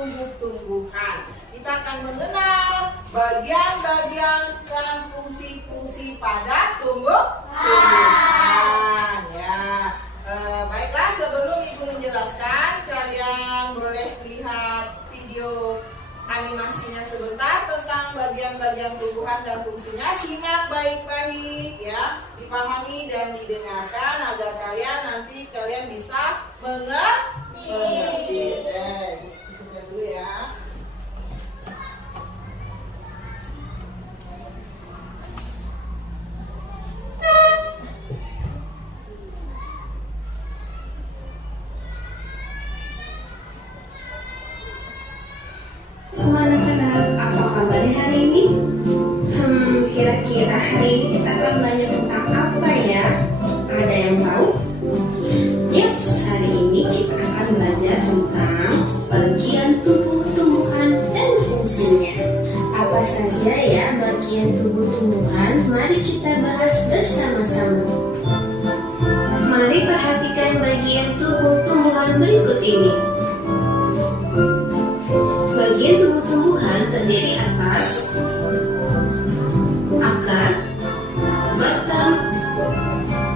tumbuh-tumbuhan. Kita akan mengenal bagian-bagian dan fungsi-fungsi pada tumbuh-tumbuhan. Ya, baiklah, sebelum Ibu menjelaskan, kalian boleh lihat video animasinya sebentar tentang bagian-bagian tumbuhan dan fungsinya. Simak baik-baik ya, dipahami dan didengarkan agar nanti kalian bisa mengerti. Sudah dulu ya. Anak-anak, apa kabarnya hari ini? Kira-kira hari ini kita akan belajar tentang apa ya? Ada yang tahu? Yaps, hari ini kita akan belajar tentang bagian tubuh tumbuhan dan fungsinya. Apa saja ya bagian tubuh tumbuhan? Mari kita bahas bersama-sama. Mari perhatikan bagian tubuh tumbuhan berikut ini. Bagian tubuh tumbuhan terdiri atas akar, batang,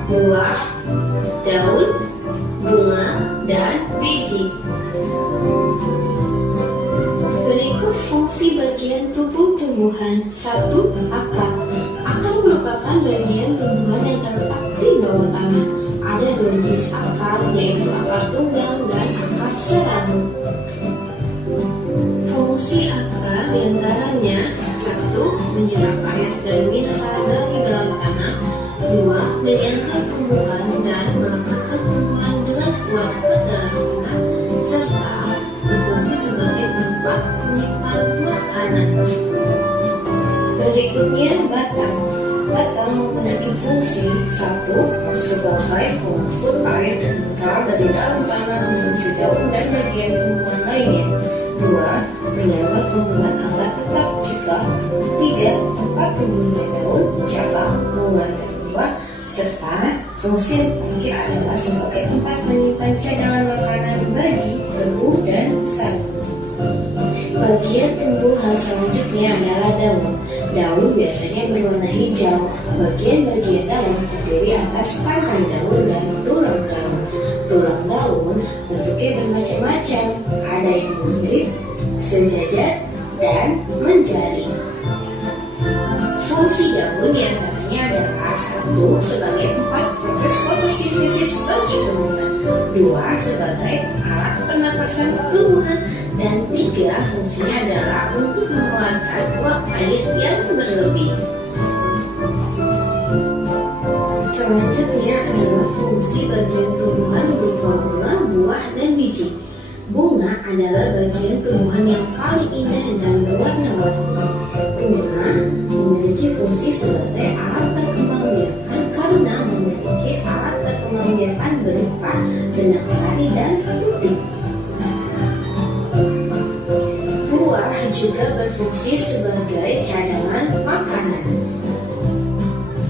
buah, daun, bunga, dan biji. Berikut fungsi bagian tubuh tumbuhan. 1. Akar. Akar merupakan bagian tumbuhan yang terletak di bawah tanah. Ada 2 jenis akar, yaitu akar tunggang dan akar serabut. Fungsi akar diantaranya: 1. Menyerap air dan mineral dari dalam tanah. 2. Menyangga tumbuhan dan melekatkan tumbuhan dengan kuat ke dalam tanah, serta berfungsi sebagai tempat menyimpan makanan. Berikutnya batang. Batang memiliki fungsi: 1. Sebagai pengangkut air dan mineral dari dalam tanah menuju daun dan bagian tumbuhan lainnya. 2. Menyangga tumbuhan agar tetap tegak. 3. Tempat tumbuhnya daun, cabang, bunga, dan buah. Serta fungsi terakhir adalah sebagai tempat menyimpan cadangan makanan bagi tebu dan sagu. Bagian tumbuhan selanjutnya adalah daun. Daun biasanya berwarna hijau. Bagian-bagian daun terdiri atas tangkai daun dan tulang daun. Tulang daun bentuknya bermacam-macam. Ada yang bulat, sejajar, dan menjadi. Fungsi daun diantaranya adalah: 1. Sebagai tempat proses fotosintesis bagi tumbuhan. 2. Sebagai alat pernapasan tumbuhan. Dan 3. Fungsinya adalah untuk mengeluarkan uap air yang berlebih. Selanjutnya adalah fungsi bagian tumbuhan berupa bunga, buah, dan biji. Bunga adalah bagian tumbuhan yang paling indah juga berfungsi sebagai cadangan makanan.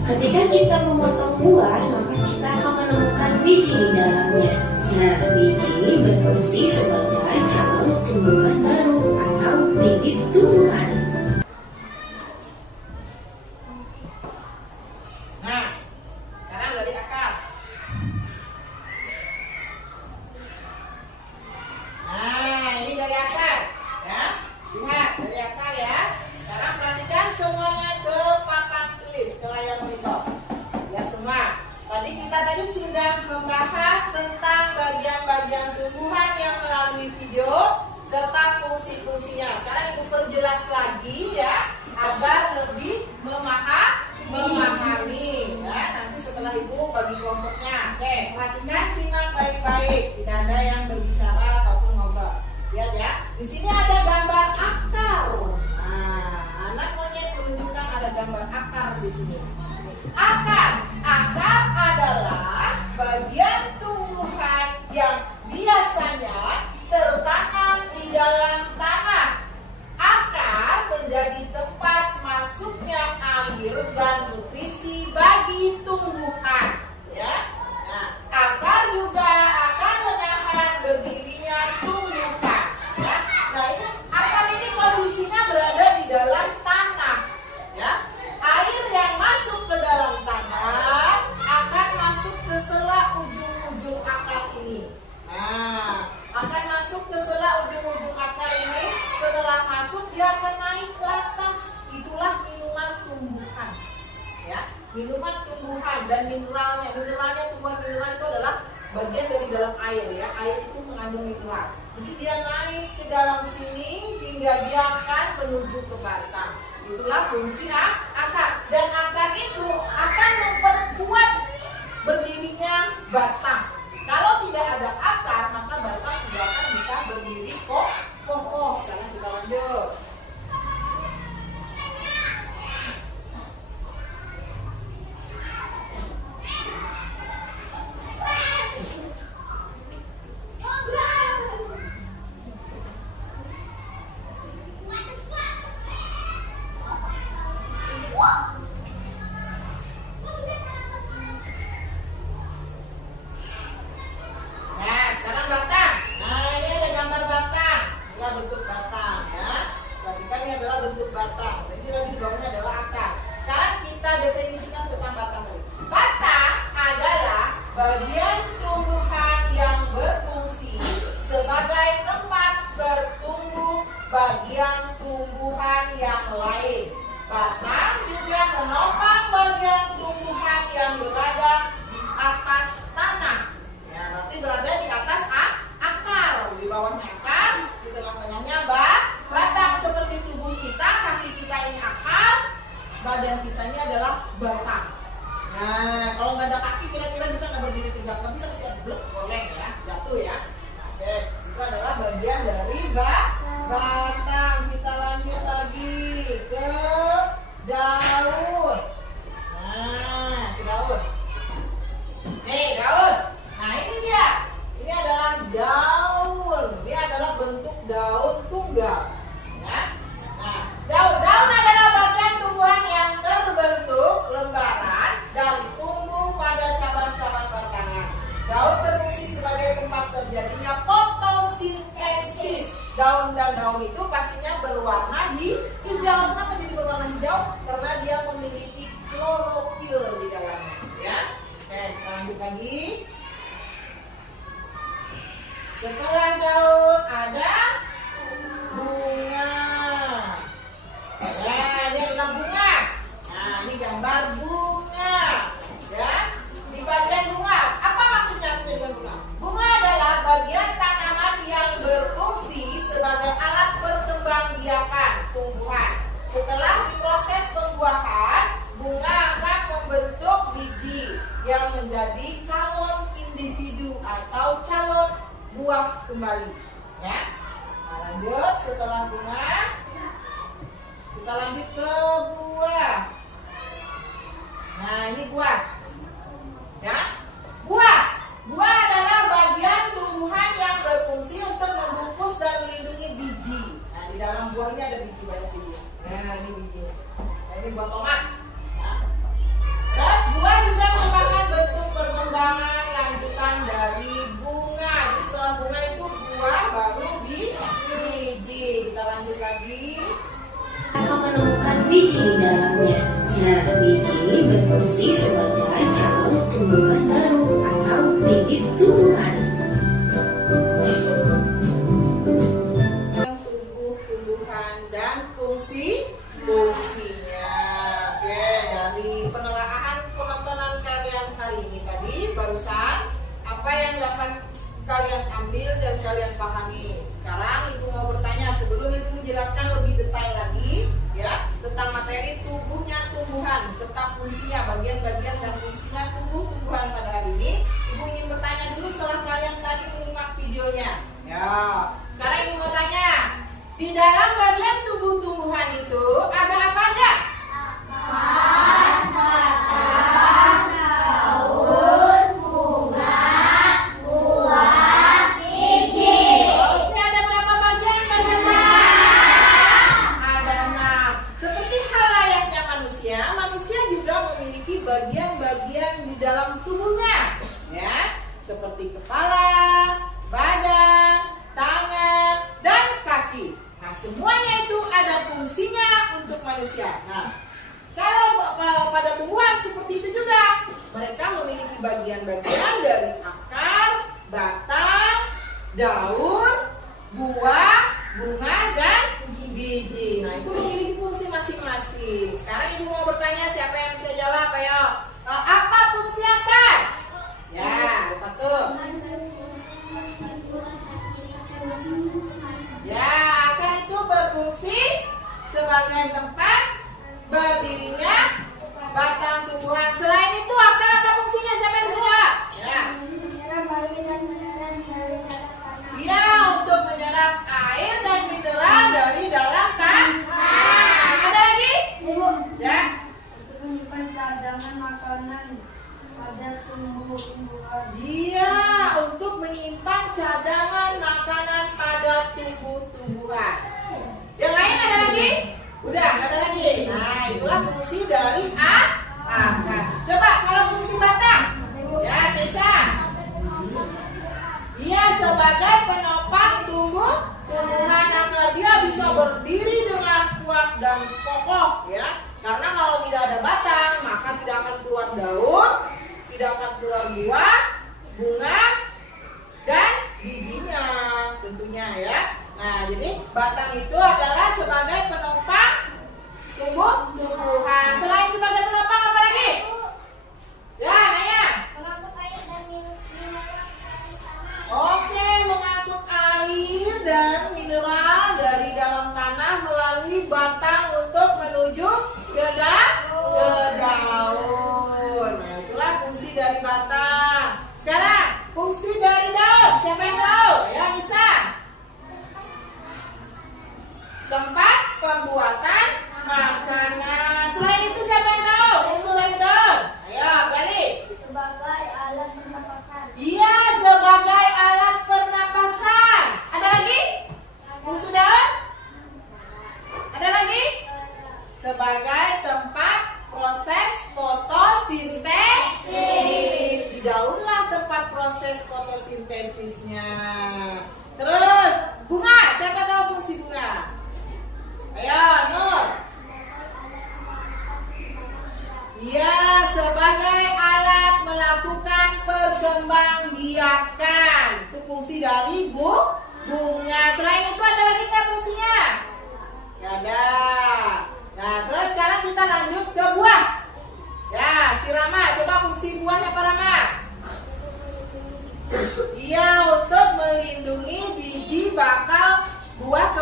Ketika kita memotong buah, maka kita akan menemukan biji di dalamnya. Nah, biji berfungsi sebagai calon tumbuhan baru atau bibit tumbuhan. Nah, sekarang dari akar. Nah, ini dari akar, ya. Lihat dari akar ya. Sekarang perhatikan semuanya ke papan tulis, ke layar monitor. Ya semua. Tadi sudah membahas tentang bagian-bagian tumbuhan yang melalui video serta fungsi-fungsinya. Sekarang Ibu perjelas lagi ya, agar lebih memahami ya. Nanti setelah Ibu bagi kelompoknya. Oke, perhatikan, simak baik-baik. Tidak ada yang berbicara ataupun ngobrol. Lihat ya. Di sini ada gambar akar. Nah, anak monyet menunjukkan ada gambar akar di sini. Akar adalah bagian tumbuhan yang biasanya tertanam di dalam tanah. Akar menjadi tempat masuknya air dan nutrisi bagi tumbuhan. Ya. Nah, akar juga akan menahan berdirinya tumbuhan. Ya. Nah, ini akar ini posisinya berada di dalam tanah. Ya. Air yang masuk ke dalam tanah akan masuk ke sela ujung-ujung akar ini. Nah, akan masuk ke sela ujung-ujung akar ini. Setelah masuk, dia akan naik ke atas. Itulah minuman tumbuhan. Ya, minuman tumbuhan dan mineralnya. Tumbuhan mineral itu adalah bagian dari dalam air ya. Air itu mengandung mineral. Jadi dia naik ke dalam sini hingga dia akan menuju ke batang. Itulah fungsi akar. Dan akar itu akan memperkuat berdirinya batang. Kalau tidak ada akar, maka batang tidak akan bisa berdiri kokoh. Sekarang kita lanjut. Nah, sekarang batang. Nah, ini ada gambar batang. Inilah bentuk batang ya. Perhatikan, ini adalah bentuk batang. Jadi tadi di bawahnya adalah akar. Sekarang kita definisikan tentang batang tadi. Batang adalah bagian tumbuhan yang berfungsi sebagai tempat bertumbuh bagian tumbuhan yang lain. Batang juga menopang bagian tumbuhan yang berada di atas tanah. Ya, berarti berada di atas akar. Di bawahnya akar, di tengah-tengahnya batang. Seperti tubuh kita, kaki kita ini akar, badan kita ini adalah batang. Nah, kalau nggak ada kaki, kira-kira bisa nggak berdiri tegak? Nggak bisa, bisa blek, boleh ya, jatuh ya. Oke, itu adalah bagian dari batang. Kita lanjut lagi ke daun. Nah, ke daun. Nih, daun. Nah, ini dia. Ini adalah daun. Ini adalah bentuk daun tunggal. Ya. Nah, daun adalah bagian tumbuhan yang terbentuk lembaran dan tumbuh pada cabang-cabang batangan. Daun berfungsi sebagai tempat terjadinya fotosintesis. Daun itu pastinya berwarna hijau. Kenapa jadi berwarna hijau? Karena dia memiliki klorofil di dalamnya. Ya. Oke, kita lanjut lagi. Setelah daun ada bunga. Ya, ini adalah bunga. Nah, ini gambar bunga. Ya, di bagian bunga. Apa maksudnya dengan bunga? Bunga adalah bagian tanaman yang berfungsi sebagai alat perkembangbiakan tumbuhan. Setelah diproses pembuahan, bunga akan membentuk biji yang menjadi calon individu atau calon buah kembali. buah ini ada biji, banyak biji. Nah, ini biji. Nah, ini buah tomat. Ya. Terus buah juga merupakan bentuk perkembangan lanjutan dari bunga. Jadi setelah bunga itu buah, baru biji. Kita lanjut lagi. Akan menemukan biji di dalamnya. Nah, biji berfungsi sebagai calon tumbuhan baru atau bibit tumbuhan. Tumbuh-tumbuhan dan fungsinya. Oke, dari penelaahan penontonan kalian hari ini tadi barusan, apa yang dapat kalian ambil dan kalian pahami? Sekarang Ibu mau bertanya, sebelum Ibu menjelaskan lebih detail lagi ya tentang materi tubuhnya tumbuhan serta fungsinya, bagian-bagian dan fungsinya tumbuh-tumbuhan pada hari ini, Ibu ingin bertanya dulu setelah kalian tadi menyimak videonya. Ya, sekarang Ibu mau tanya, di dalam bagian tubuh tumbuhan itu ada apa aja? Oke, ada berapa bagian? Ada 6. Seperti hal layaknya manusia, manusia juga memiliki bagian-bagian di dalam tubuhnya, ya, seperti kepala, badan, tangan, dan kaki. Nah, semuanya itu ada fungsinya untuk manusia. Nah, kalau pada tumbuhan seperti itu juga, mereka memiliki bagian-bagian dari akar, batang, daun, buah, bunga, dan biji. Nah, itu memiliki fungsi masing-masing. Sekarang Ibu mau bertanya, siapa yang bisa jawab? Ayo. Apa fungsi akar? Ya, lupa tuh. Ya, akar itu berfungsi sebagai tempat berdirinya batang tumbuhan. Selain itu, akar apa fungsinya? Siapa yang bisa jawab? Ya. Iya, untuk menyerap air dan mineral dari dalam tanah. Ada lagi? Ya. Untuk menyimpan cadangan makanan pada tumbuh-tumbuhan. Iya, untuk menyimpan cadangan makanan pada tumbuh-tumbuhan. Yang lain ada lagi? Udah, nggak ada lagi. Nah, itulah fungsi dari akar. Coba kalau fungsi batang. Ya, bisa. Dia sebagai penopang tumbuhan akar. Dia bisa berdiri dengan kuat dan kokoh, ya. Karena kalau tidak ada batang, maka tidak akan keluar daun, tidak akan keluar buah, bunga, dan bijinya tentunya, ya. Nah, jadi batang itu adalah sebagai penopang tumbuhan. Selain sebagai penopang, apa lagi? Ya, Naya. Oke, mengangkut air dan mineral dari dalam tanah melalui batang untuk menuju ke daun. Nah, itulah fungsi dari batang. Sekarang, fungsi dari daun. Siapa yang tahu? Ya, Nisa. Tempat pembuatan makanan. Selain itu, siapa yang tahu? Fungsi dari daun. Ayo, Gali. Sebagai alat pernapasan. Iya, sebagai alat pernapasan. Ada lagi? Fungsi daun? Ada lagi? Sebagai tempat proses fotosintesis. Di daunlah tempat proses fotosintesisnya. Terus, bunga. Siapa tahu fungsi bunga? Ayo, Nur. Iya, sebagai alat melakukan perkembangbiakan. Itu fungsi dari bunga. Selain itu ada lagi nggak fungsinya? Nggak ada. Nah, terus sekarang kita lanjut ke buah. Ya, si Rama, coba fungsi buahnya Pak Rama. Iya, untuk melindungi biji bakal buah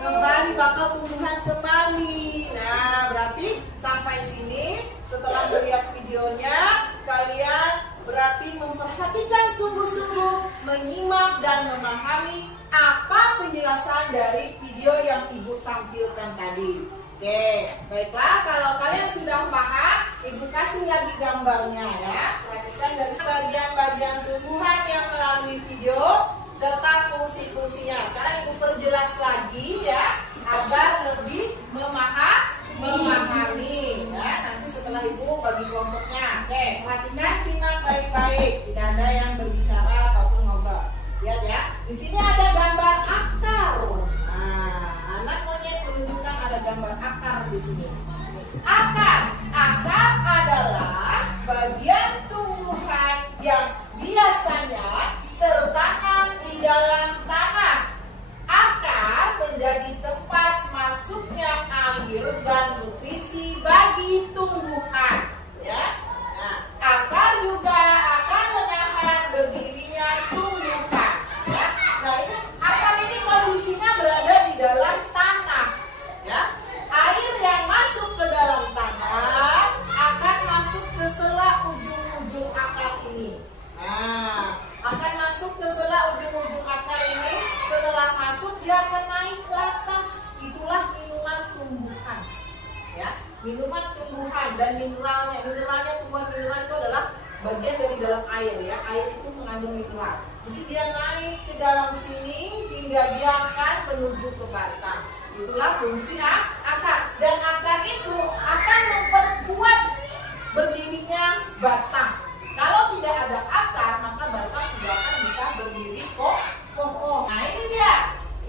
kembali bakal tumbuhan kembali. Nah, berarti sampai sini setelah melihat videonya, kalian berarti memperhatikan sungguh-sungguh, menyimak dan memahami apa penjelasan dari video yang Ibu tampilkan tadi. Oke, baiklah, kalau kalian sudah paham, Ibu kasih lagi gambarnya ya. Perhatikan dari bagian-bagian tumbuhan yang melalui video serta fungsi-fungsinya. Sekarang Ibu perjelas lagi ya, di sini. Akar adalah bagian tumbuhan yang biasanya tertanam di dalam tanah. Akar menjadi tempat masuknya air dan nutrisi bagi tumbuhan. Ya, nah, akar juga akan menahan berdirinya tumbuhan. Ya, nah ini akar ini posisinya berada di dalam tanah. Ya, air yang masuk ke dalam tanah akan masuk ke sela ujung-ujung akar ini. Nah, akan masuk ke sela ujung-ujung akar ini. Setelah masuk dia akan naik ke atas. Itulah minuman tumbuhan. Ya, minuman tumbuhan dan mineralnya. Tumbuhan mineral itu adalah bagian dari dalam air ya. Air itu mengandung mineral. Jadi dia naik ke dalam sini hingga dia akan menuju ke batang. Itulah fungsi akar. Dan akar itu akan memperkuat berdirinya batang. Kalau tidak ada akar, maka batang tidak akan bisa berdiri kokoh. Nah ini dia.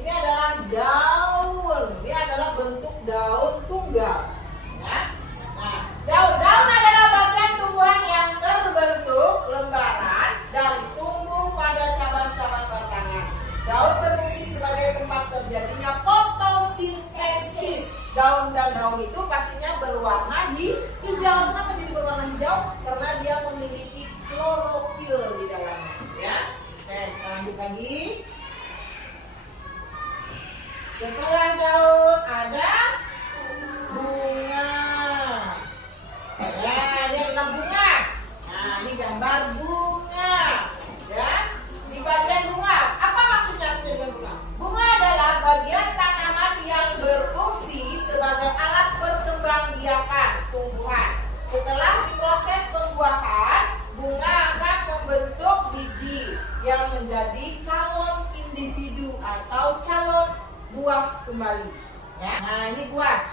Ini adalah daun. Ini adalah bentuk daun tunggal. Ya. Nah, daun adalah bagian tumbuhan yang terbentuk lembaran dan tumbuh pada cabang-cabang batangan. Daun berfungsi sebagai tempat terjadinya fotosintesis. Daun dan daun itu pastinya berwarna hijau. Kenapa jadi berwarna hijau? Karena dia memiliki klorofil di dalamnya. Ya, oke, kita lanjut lagi. Setelah daun ada bunga. Ya, ini adalah bunga. Nah, ini gambar bunga. Ya, di bagian bunga. Apa maksudnya dengan bunga? Bunga adalah bagian tanaman yang berfungsi sebagai alat perkembangbiakan tumbuhan. Setelah diproses pembuahan, bunga akan membentuk biji yang menjadi calon individu atau calon buah kembali. Ya. Nah ini buah.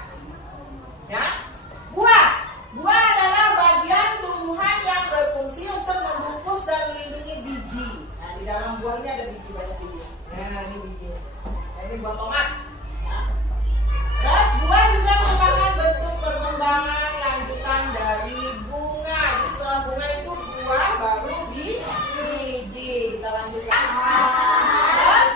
Ya, buah adalah bagian tumbuhan yang berfungsi untuk membungkus dan melindungi biji. Nah di dalam buah ini ada biji, banyak biji. Nah ini biji. Nah, ini buah tomat. Ya. Terus buah juga merupakan bentuk perkembangan lanjutan dari bunga. Jadi setelah bunga itu buah, baru biji. Kita lanjutkan. Terus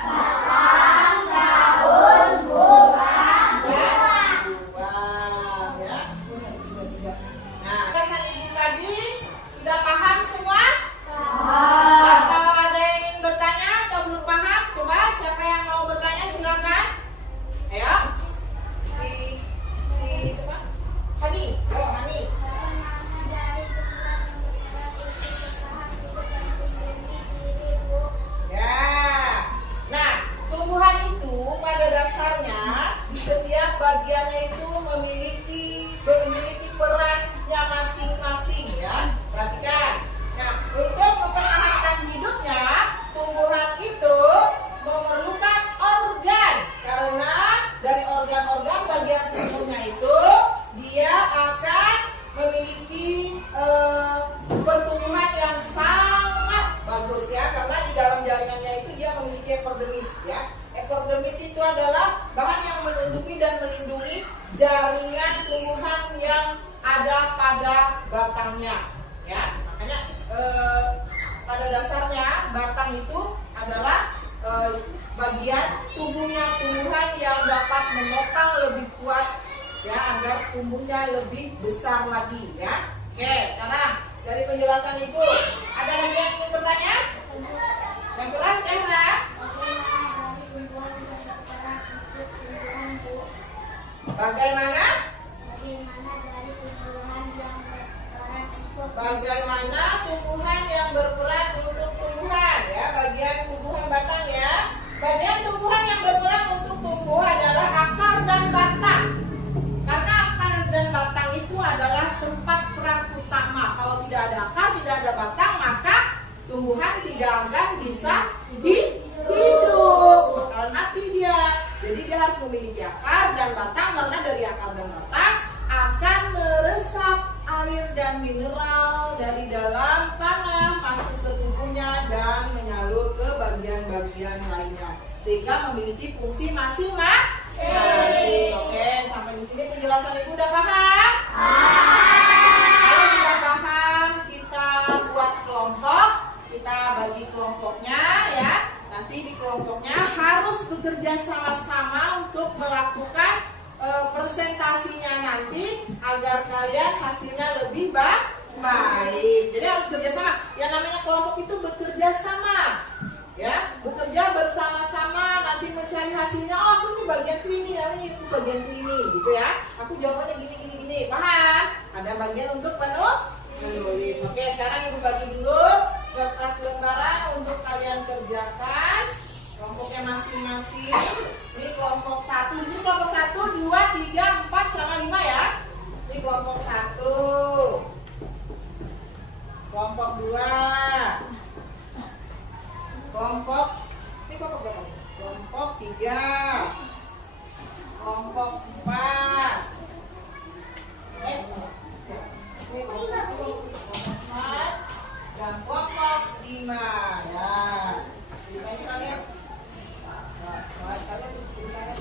bagiannya itu memiliki perannya masing-masing ya. Perhatikan. Nah, untuk mempertahankan hidupnya, tumbuhan itu memerlukan organ. Karena dari organ-organ bagian tubuhnya itu dia akan memiliki pertumbuhan yang sangat bagus ya. Karena di dalam jaringannya itu dia memiliki epidermis ya. Epidermis itu adalah bahan yang menutupi dan melindungi jaringan tumbuhan yang ada pada batangnya ya. Makanya pada dasarnya batang itu adalah bagian tubuhnya tumbuhan yang dapat menopang lebih kuat ya, agar tumbuhnya lebih besar lagi ya. Oke, sekarang dari penjelasan ibu ada lagi yang ingin bertanya? Yang keras Zahra? Bagaimana tumbuhan yang berperan untuk tumbuhan ya, bagian tumbuhan batang ya. Bagian tumbuhan yang berperan untuk tumbuh adalah akar dan batang. Karena akar dan batang itu adalah tempat peran utama. Kalau tidak ada akar, tidak ada batang, maka tumbuhan tidak akan bisa hidup, bakalan mati dia. Jadi dia harus memiliki akar dan batang, karena dari akar dan batang akan meresap air dan mineral dari dalam tanah masuk ke tubuhnya dan menyalur ke bagian-bagian lainnya, sehingga memiliki fungsi masing-masing. Oke, sampai di sini penjelasan ibu. melakukan presentasinya nanti agar kalian hasilnya lebih baik. Jadi harus kerjasama. Yang namanya kelompok itu bekerja sama, ya, bekerja bersama-sama nanti mencari hasilnya. Oh, aku ini bagian ini, aku bagian ini, gitu ya. Aku jawabannya gini, paham? Ada bagian untuk menulis. Oke, sekarang ibu bagi dulu kertas lembaran untuk kalian kerjakan. Kelompoknya masing-masing. Ini kelompok 1. Di sini kelompok 1, 2, 3, 4 sama 5 ya. Ini kelompok 1. Kelompok 2. Kelompok ini kelompok berapa? Kelompok 3. Kelompok 4. Ini kelompok 4 dan kelompok 5 ya. Ceritanya kalian tulisannya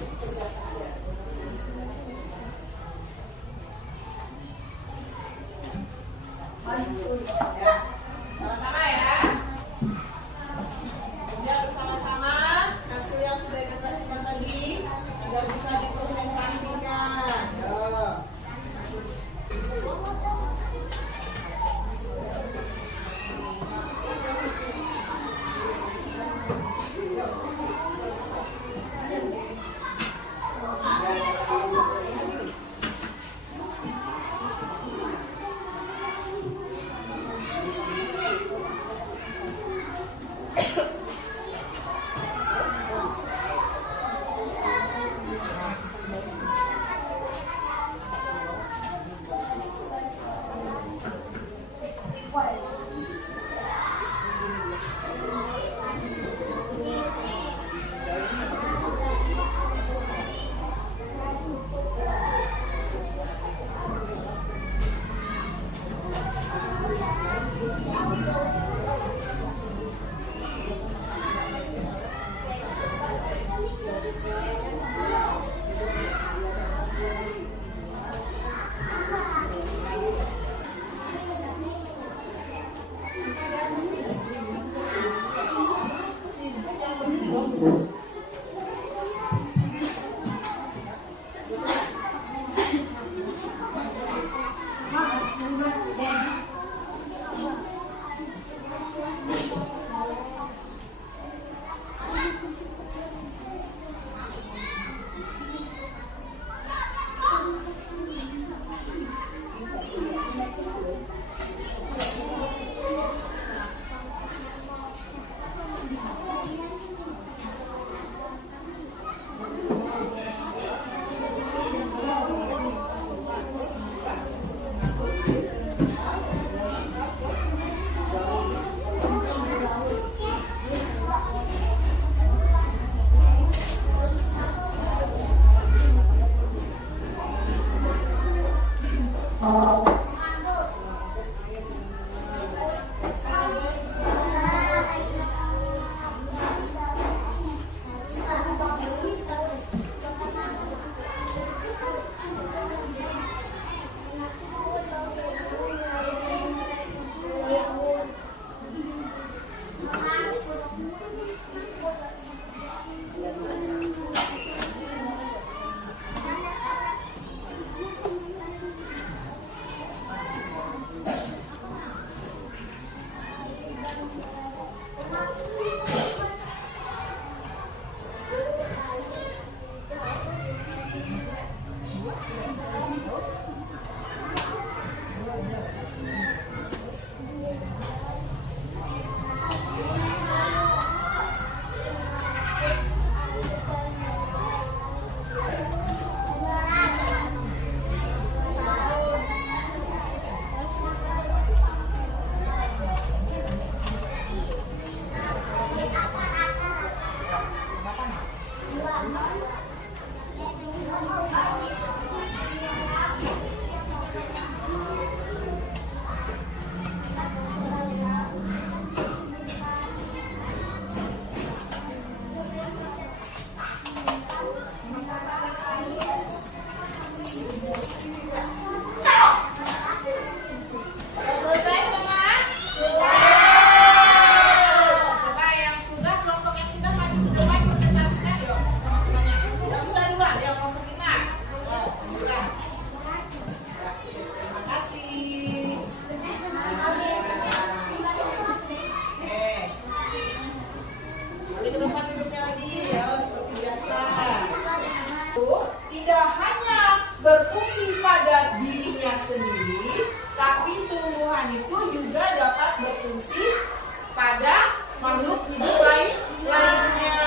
tidak hanya berfungsi pada dirinya sendiri, tapi tumbuhan itu juga dapat berfungsi pada makhluk hidup lainnya.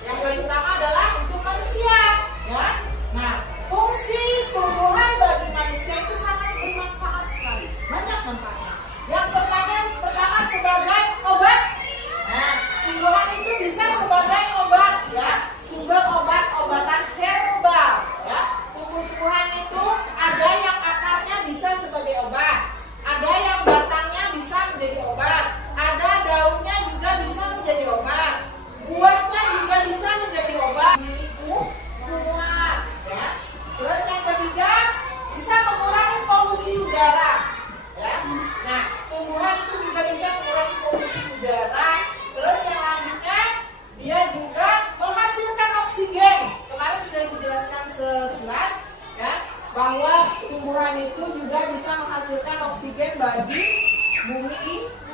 Yang paling utama adalah untuk manusia, ya. Nah, fungsi tumbuhan bagi manusia itu sangat bermanfaat sekali, banyak manfaatnya. Yang pertama sebagai obat. Nah, tumbuhan itu bisa sebagai obat, ya, sumber obat-obatan herbal, ya. Tumbuh-tumbuhan itu ada yang akarnya bisa sebagai obat, ada yang batangnya bisa menjadi obat, ada daunnya juga bisa menjadi obat, buahnya juga bisa menjadi obat. Ini tumbuhan, ya. Terus yang ketiga bisa mengurangi polusi udara, ya. Nah, tumbuhan itu juga bisa mengurangi polusi udara. Terus yang lanjutnya dia juga menghasilkan oksigen. Kemarin sudah dijelaskan sekilas, ya, bahwa tumbuhan itu juga bisa menghasilkan oksigen bagi bumi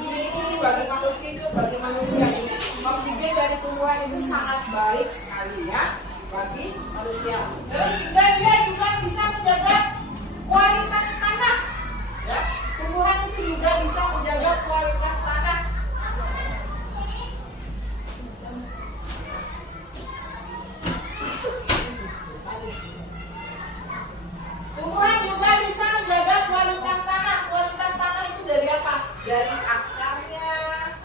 ini, bagi makhluk hidup, bagi manusia. Jadi oksigen dari tumbuhan itu sangat baik sekali, ya, bagi manusia. Terus juga dia juga bisa menjaga kualitas tanah, ya. Tumbuhan itu juga bisa menjaga kualitas tanah. Tumbuhan juga bisa menjaga kualitas tanah. Kualitas tanah itu dari apa? Dari akarnya,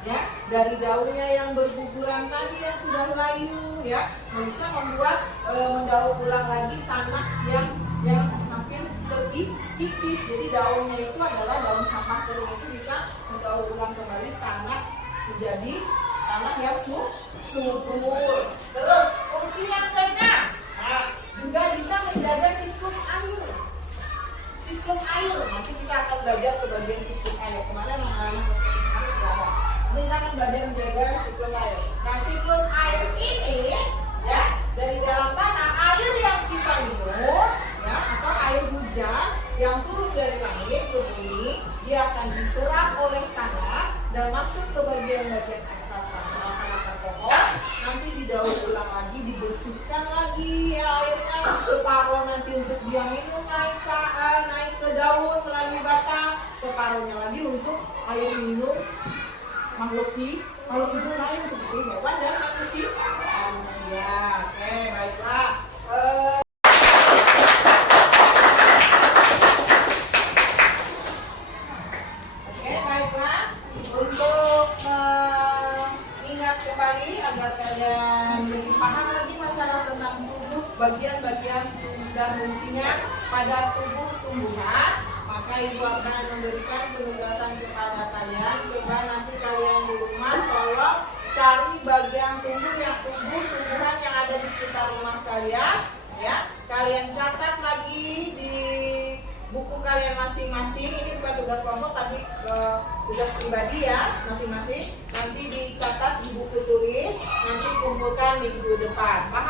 ya, dari daunnya yang berguguran tadi yang sudah layu, ya, bisa membuat mendaur ulang lagi tanah yang makin terkikis. Jadi daunnya itu adalah daun sampah kering, itu bisa mendaur ulang kembali tanah menjadi tanah yang subur. Terus fungsi yang keenam, nah, juga bisa menjaga siklus air. Siklus air, nanti kita akan belajar ke bagian siklus air. Kemarin anak-anak sudah ada. Nanti kita akan belajar menjaga siklus air. Nah, siklus air ini, ya, dari dalam tanah, air yang kita minum, ya, atau air hujan yang turun dari langit ke bumi, dia akan diserap oleh tanah dan masuk ke bagian-bagian akar pohon. Nanti didaur ulang lagi, dibersihkan lagi, ya, airnya. Separuh nanti untuk dia minum naik ke daun melalui batang, separuhnya lagi untuk air minum makhluk hidup lain seperti hewan dan manusia. Oke, baiklah. Oke, baiklah. Untuk ingat kembali agar kalian lebih paham lagi masalah tentang tubuh, bagian-bagian dan fungsinya pada tubuh tumbuhan, maka ibu akan memberikan penugasan kepada kalian. Coba nanti kalian di rumah tolong cari bagian tumbuhan yang ada di sekitar rumah kalian, ya. Kalian catat lagi di buku kalian masing-masing. Ini bukan tugas kelompok tapi tugas pribadi, ya, masing-masing. Nanti dicatat di buku tulis, nanti kumpulkan minggu depan. Paham?